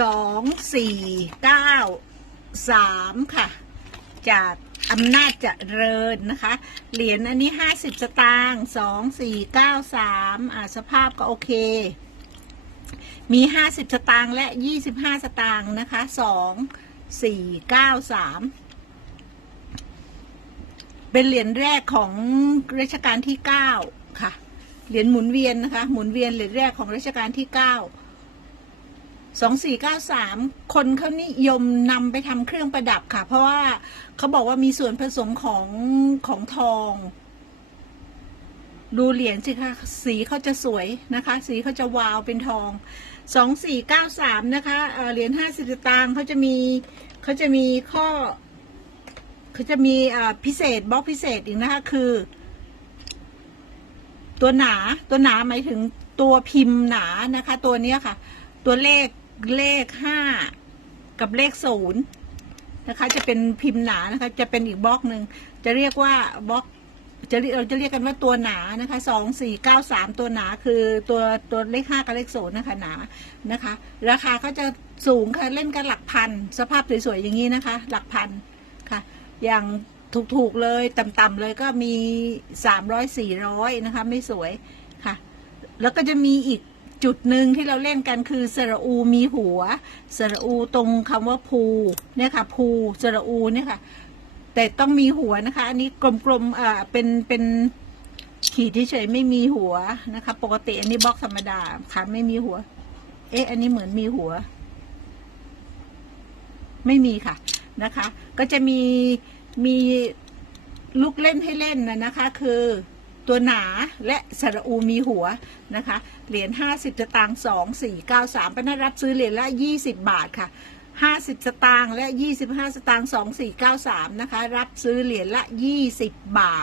สองสี่เก้าสามค่ะ จากอำนาจเจริญนะคะ เหรียญอันนี้ห้าสิบสตางค์สองสี่เก้าสามอ่าสภาพก็โอเค มีห้าสิบสตางค์และยี่สิบห้าสตางค์นะคะสองสี่เก้าสามเป็นเหรียญแรกของรัชกาลที่เก้าค่ะ เหรียญหมุนเวียนนะคะ หมุนเวียนเหรียญแรกของรัชกาลที่เก้า สองสี่เก้าสามคนเขานิยมนำไปทำเครื่องประดับค่ะ เพราะว่าเขาบอกว่ามีส่วนผสมของของทอง ดูเหรียญสิคะสีเขาจะสวยนะคะ สีเขาจะวาวเป็นทองสองสี่เก้าสามนะคะเเหรียญห้าสิบตางค์เขาจะมีเขาจะมีข้อเขาจะมีพิเศษบล็อกพิเศษอีกนะคะ คือ ตัวหนาตัวหนาหมายถึงตัวพิมพ์หนานะคะ ตัวเนี้ยค่ะตัวเลข เลขห้ากับเลขศูนย์นะคะ จะเป็นพิมพ์หนานะคะ จะเป็นอีกบล็อกหนึ่งจะเรียกว่าบล็อกจะเรียกเราจะเรียกกันว่าตัวหนานะคะสองสี่เก้าสามตัวหนาคือตัวตัวเลขห้ากับเลขศูนย์นะคะหนานะคะ ราคาก็จะสูงค่ะเล่นกันหลักพัน สภาพสวยๆอย่างนี้นะคะ หลักพันค่ะ อย่างถูกๆเลยต่ำๆเลยก็มีสามร้อยสี่ร้อยนะคะ ไม่สวยค่ะ แล้วก็จะมีอีก จุดหนึ่งที่เราเล่นกันคือสระอูมีหัว สระอูตรงคำว่าภูเนี่ยค่ะภูสระอูเนี่ยค่ะ แต่ต้องมีหัวนะคะ อันนี้กลมๆอ่าเป็นเป็นขีดเฉยไม่มีหัวนะคะ ปกติอันนี้บล็อกธรรมดาค่ะไม่มีหัว เอ๊ะ อันนี้เหมือนมีหัว ไม่มีค่ะนะคะ ก็จะมีมีลูกเล่นให้เล่นนะนะคะ คือ ตัวหนาและสระอูมีหัวนะคะ เหรียญห้าสิบสตางค์สองสี่เก้าสามป้านารับซื้อเหรียญละยี่สิบบาทค่ะห้าสิบสตางค์และยี่สิบห้าสตางค์สองสี่เก้าสามนะคะ รับซื้อเหรียญละยี่สิบบาท